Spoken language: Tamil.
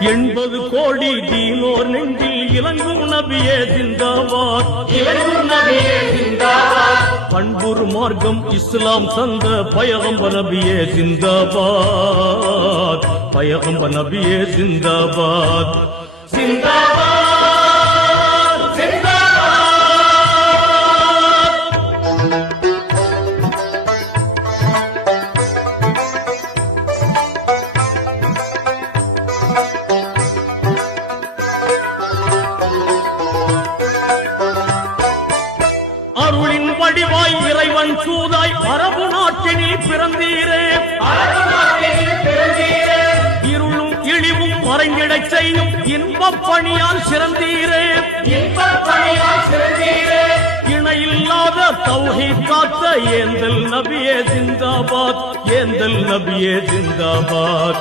80 கோடி தீனோர் நெஞ்சில் இலங்கும் நபியே ஜிந்தாபாத், இலங்கும் நபியே ஜிந்தாபாத். பண்புரு மார்க்கம் இஸ்லாம் தந்த பயகம்ப நபியே ஜிந்தாபாத், பயகம்ப நபியே ஜிந்தாபாத், ஜிந்தாபாத் ஜிந்தாபாத். அருளின் வடிவாய் இறைவன் சூதாய் அரபு நாட்டினில் பிறந்தீரே, அரபு நாட்டினில் பிறந்தீரே. இருளும் இழிவும் மறைந்திடச் செய்யும் இன்பப் பணியால் சிறந்தீரே, இன்பப் பணியால் சிறந்தீரே. இணையில்லாத தௌஹீத் காத்த ஏந்தல் நபியே ஜிந்தாபாத், ஏந்தல் நபியே ஜிந்தாபாத்.